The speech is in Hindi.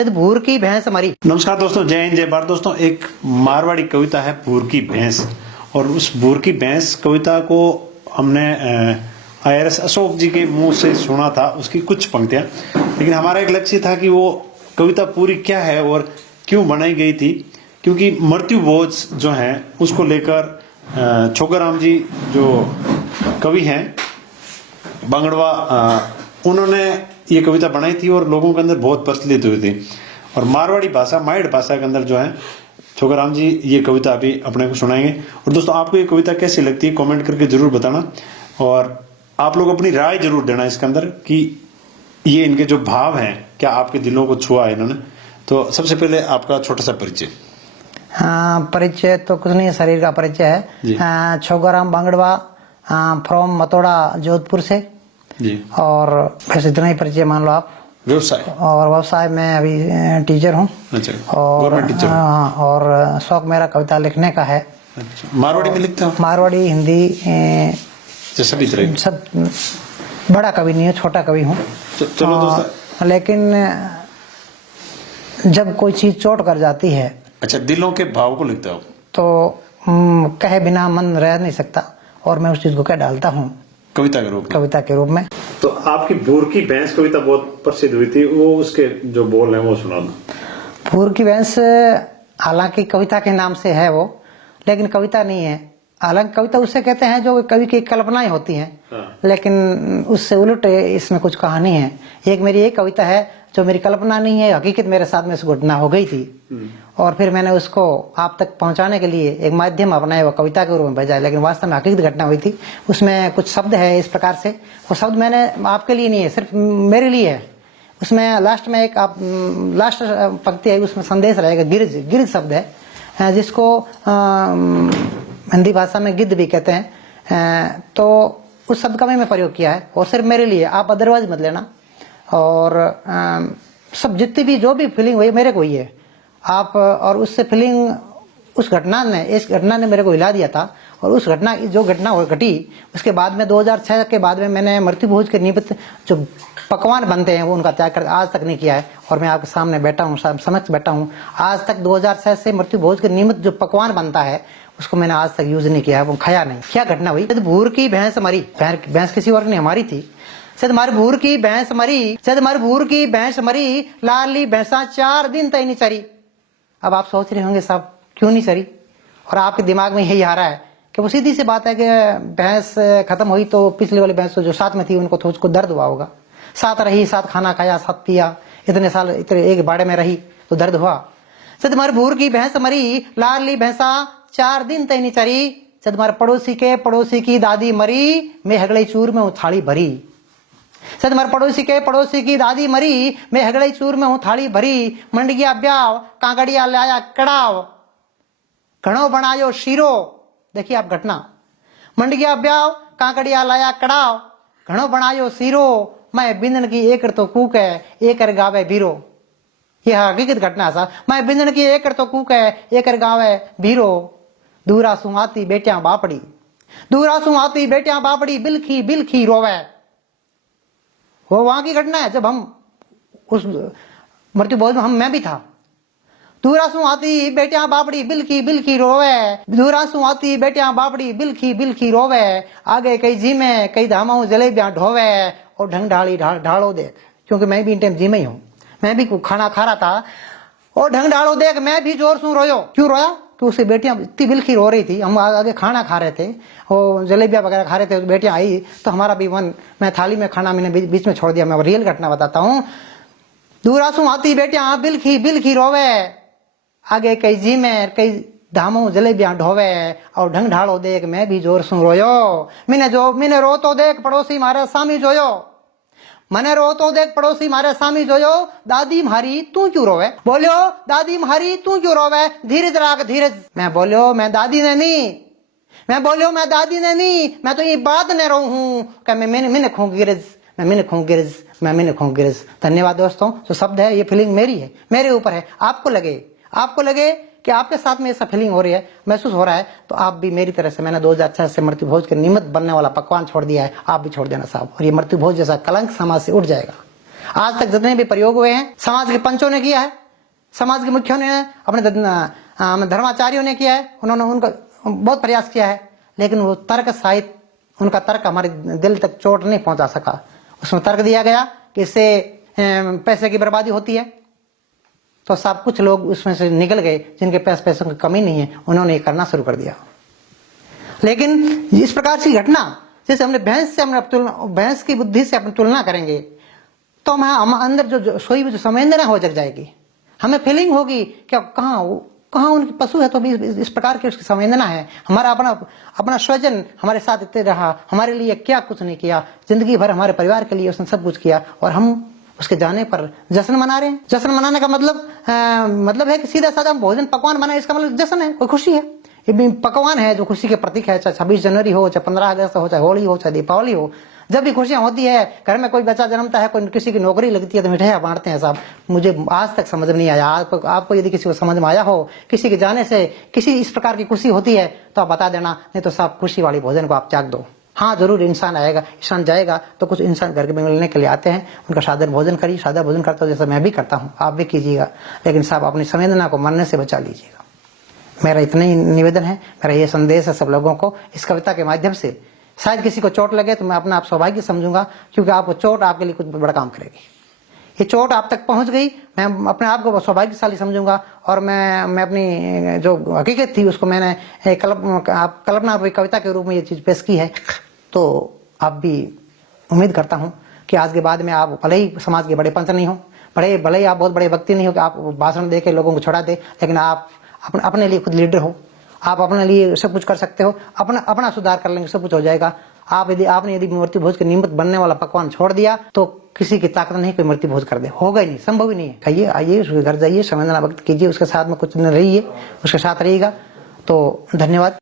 भूर की भैंस हमारी। नमस्कार दोस्तों, जय हिंद जय भारत। दोस्तों, एक मारवाड़ी कविता है भूर की भैंस, और उस भूर की भैंस कविता को हमने IRS अशोक जी के मुंह से सुना था, उसकी कुछ पंक्तियां। लेकिन हमारा एक लक्ष्य था कि वो कविता पूरी क्या है और क्यों बनाई गई थी, क्योंकि मृत्यु भोज जो है उसको लेकर छोगाराम जी जो कवि हैं बांगड़वा, उन्होंने ये कविता बनाई थी और लोगों के अंदर बहुत प्रचलित हुई थी। और मारवाड़ी भाषा, माइड भाषा के अंदर जो है छोगाराम जी ये कविता अभी अपने को सुनाएंगे। और दोस्तों, आपको ये कविता कैसी लगती है कमेंट करके जरूर बताना, और आप लोग अपनी राय जरूर देना इसके अंदर कि ये इनके जो भाव हैं क्या आपके दिलों को छुआ है इन्होंने। तो सबसे पहले आपका छोटा सा परिचय। हाँ, परिचय तो कुछ नहीं, शरीर का परिचय है। छोगाराम बांगड़वा, फ्रॉम मतोड़ा, जोधपुर से जी। और बस इतना ही परिचय मान लो आप। व्यवसाय और व्यवसाय में अभी टीचर हूँ। अच्छा, और गवर्नमेंट टीचर। और शौक मेरा कविता लिखने का है। अच्छा, मारवाड़ी में लिखते हो? मारवाड़ी, हिंदी, सभी तरह सब। बड़ा कवि नहीं हूँ, छोटा कवि हूँ। चलो दोस्तों, लेकिन जब कोई चीज चोट कर जाती है, अच्छा, दिलों के भाव को लिखते हो तो कहे बिना मन रह नहीं सकता, और मैं उस चीज को कह डालता हूँ कविता के रूप में। कविता के रूप में। तो आपकी भूर की भैंस कविता बहुत प्रसिद्ध हुई थी, वो उसके जो बोल हैं वो सुना दो। भूर की भैंस हालांकि कविता के नाम से है वो, लेकिन कविता नहीं है। हालांकि कविता उससे कहते हैं जो कवि की कल्पनाएं होती हैं। हाँ। लेकिन उससे उलट इसमें कुछ कहानी है। एक मेरी एक कविता है जो मेरी कल्पना नहीं है, हकीकत मेरे साथ में इस घटना हो गई थी, और फिर मैंने उसको आप तक पहुंचाने के लिए एक माध्यम अपनाया, वो कविता के रूप में भेजा। लेकिन वास्तव में हकीकत घटना हुई थी। उसमें कुछ शब्द है इस प्रकार से, वो शब्द मैंने आपके लिए नहीं है, सिर्फ मेरे लिए है। उसमें लास्ट में एक आप लास्ट पंक्ति है, उसमें संदेश रहेगा। गिरज, गिरज शब्द है जिसको हिंदी भाषा में गिद्ध भी कहते हैं। तो उस शब्द का भी मैं प्रयोग किया है, और सिर्फ मेरे लिए, आप अदरवाइज मत लेना। और सब जितनी भी जो भी फीलिंग हुई मेरे को ही है आप, और उससे फीलिंग उस घटना ने, इस घटना ने मेरे को हिला दिया था। और उस घटना, जो घटना घटी उसके बाद में 2006 के बाद में मैंने मृत्यु भोज के निमित्त जो पकवान बनते हैं वो उनका त्याग कर आज तक नहीं किया है। और मैं आपके सामने बैठा हूँ, समक्ष बैठा हूँ। आज तक 2006 से मृत्यु भोज के निमित्त जो पकवान बनता है उसको मैंने आज तक यूज नहीं किया है, वो खाया नहीं। क्या घटना हुई? भूर की भैंस मरी। भैंस किसी और नहीं, हमारी थी। सद मार भूर की भैंस मरी, सद मार भूर की भैंस मरी, लाली भैंसा 4 दिन तय नहीं चरी। अब आप सोच रहे होंगे साहब क्यों नहीं चरी, और आपके दिमाग में यही आ रहा है कि वो सीधी सी बात है कि भैंस खत्म हुई तो पिछली वाली भैंस जो साथ में थी उनको तो उसको दर्द हुआ होगा। साथ रही, साथ खाना खाया, साथ पिया, इतने साल इतने एक बाड़े में रही तो दर्द हुआ। सद मार भूर की भैंस मरी, लाली भैंसा 4 दिन तय नहीं चरी। सद मार पड़ोसी की दादी मरी, मैं हगड़ई चूर में थाली भरी। सद मार पड़ोसी की दादी मरी, मैं हगड़ई चूर में हूं थाली भरी। मंडिया ब्याव, कांगड़िया लाया कड़ाव, घणो बनायो शीरो। देखिए आप घटना, मंडिया ब्याव, कांगड़िया लाया कड़ाव, घणो बनायो शीरो। मैं बिंदन की एकड़ तो कूक है, एकड़ गावे बीरो। यह हकीकत घटना सा। मैं बिंदन की एकड़ तो कूक है, एकड़ गावे बीरो। दूरा सु आती बेटियां बापड़ी, दूरा सु आती बेटियां बापड़ी, बिलखी बिलखी रोवे। वो वहां की घटना है जब हम उस मृत्यु भोज में मैं भी था। दूरा सु आती बेटियां बापड़ी, बिलखी बिलखी रोवे। दूरा सु आती बेटियां बापड़ी, बिलखी बिलखी रोवे। आगे कई जीमे कई धामाओं जलेबियां ढोवे, और ढंग ढाली ढालो देख। क्योंकि मैं भी इन टाइम जी में ही हूं, मैं भी खाना खा रहा था। और ढंग ढालो देख, मैं भी जोर से रोयो। क्यों रोया? कि उसकी बेटियां इतनी बिलखी रो रही थी। हम आगे खाना खा रहे थे, वो जलेबिया वगैरह खा रहे थे, बेटियां आई तो हमारा भी मन, मैं थाली में खाना मैंने बीच में छोड़ दिया। मैं रियल घटना बताता हूँ। दूरासू आती बेटियां बिलखी बिलखी रोवे, आगे कई जी में कई धामों जलेबियां ढोवे, और ढंग ढालो देख, मैं भी जोर से रोयो। मैंने रो तो देख पड़ोसी मारे सामी जोयो, मने रो तो देख पड़ोसी मारे सामी जोयो। दादी म्हारी तू क्यों रोवे? बोलियो दादी म्हारी तू क्यों रोवे? धीरज राख धीरज। मैं बोलियो मैं दादी ने नहीं, मैं बोलियो मैं दादी ने नहीं, मैं तो ये बात ने रो हूं कि मैंने खो गिरज, मैंने खो गिरज, मैंने खो गिरज। धन्यवाद दोस्तों। जो शब्द है ये फीलिंग मेरी है, मेरे ऊपर है। आपको लगे कि आपके साथ में ऐसा फीलिंग हो रही है, महसूस हो रहा है, तो आप भी मेरी तरह से, मैंने 2006 से मृत्यु भोज के निमित्त बनने वाला पकवान छोड़ दिया है, आप भी छोड़ देना साहब। और ये मृत्यु भोज जैसा कलंक समाज से उठ जाएगा। आज तक जितने भी प्रयोग हुए हैं समाज के पंचों ने किया है, समाज के मुखियों ने, अपने धर्माचार्यों ने किया है, उन्होंने उनका बहुत प्रयास किया है, लेकिन वो तर्क साहित्य, उनका तर्क हमारे दिल तक चोट नहीं पहुंचा सका। उसमें तर्क दिया गया कि इससे पैसे की बर्बादी होती है, तो सब कुछ लोग उसमें से निकल गए जिनके पैसों की कमी नहीं है, उन्होंने ये करना शुरू कर दिया। लेकिन इस प्रकार की घटना, जैसे हमने भैंस की बुद्धि से अपनी तुलना करेंगे तो हम अंदर जो सोई हुई जो संवेदना हो जग जाएगी, हमें फीलिंग होगी कि कहाँ उनकी पशु है तो भी इस प्रकार की उसकी संवेदना है। हमारा अपना स्वजन हमारे साथ इतने रहा, हमारे लिए क्या कुछ नहीं किया, जिंदगी भर हमारे परिवार के लिए उसने सब कुछ किया, और हम उसके जाने पर जश्न मना रहे हैं। जश्न मनाने का मतलब है कि सीधा साधा भोजन पकवान बना, इसका मतलब जश्न है, कोई खुशी है। ये पकवान है जो खुशी के प्रतीक है, चाहे 26 जनवरी हो, चाहे 15 अगस्त हो, चाहे होली हो, चाहे दीपावली हो। जब भी खुशियां होती है, घर में कोई बच्चा जन्मता है, कोई किसी की नौकरी लगती है तो मिठाइयां बांटते हैं साहब। मुझे आज तक समझ में नहीं आया, आपको यदि किसी को समझ में आया हो, किसी के जाने से किसी इस प्रकार की खुशी होती है तो आप बता देना, नहीं तो साहब खुशी वाली भोजन को आप त्याग दो। हाँ जरूर इंसान आएगा, इंसान जाएगा, तो कुछ इंसान घर के मिलने के लिए आते हैं, उनका सादर भोजन करिए। सादा भोजन करता हूँ जैसा मैं भी करता हूँ, आप भी कीजिएगा, लेकिन साहब अपनी संवेदना को मरने से बचा लीजिएगा। मेरा इतना ही निवेदन है, मेरा ये संदेश है सब लोगों को इस कविता के माध्यम से। शायद किसी को चोट लगे तो मैं अपना आप सौभाग्य समझूंगा, क्योंकि आपको चोट आपके लिए कुछ बड़ा काम करेगी। ये चोट आप तक पहुंच गई, मैं अपने आप को सौभाग्यशाली समझूंगा, और मैं अपनी जो हकीकत थी उसको मैंने कल्पना रूपी कविता के रूप में ये चीज पेश की है। तो आप भी उम्मीद करता हूं कि आज के बाद में आप भले ही समाज के बड़े पंच नहीं हो, भले ही आप बहुत बड़े व्यक्ति नहीं हो कि आप भाषण दे के लोगों को छुड़ा दे, लेकिन आप अपने लिए खुद लीडर हो, आप अपने लिए सब कुछ कर सकते हो, अपना सुधार कर लेंगे, सब कुछ हो जाएगा। आपने यदि मूर्ति भोज के निमित्त बनने वाला पकवान छोड़ दिया तो किसी की ताकत नहीं कोई मूर्ति भोज कर दे, होगा ही नहीं, संभव ही नहीं है। कहिए, आइए, उसके घर जाइए, संवेदना व्यक्त कीजिए, उसके साथ में कुछ रहिए, उसके साथ रहिएगा। तो धन्यवाद।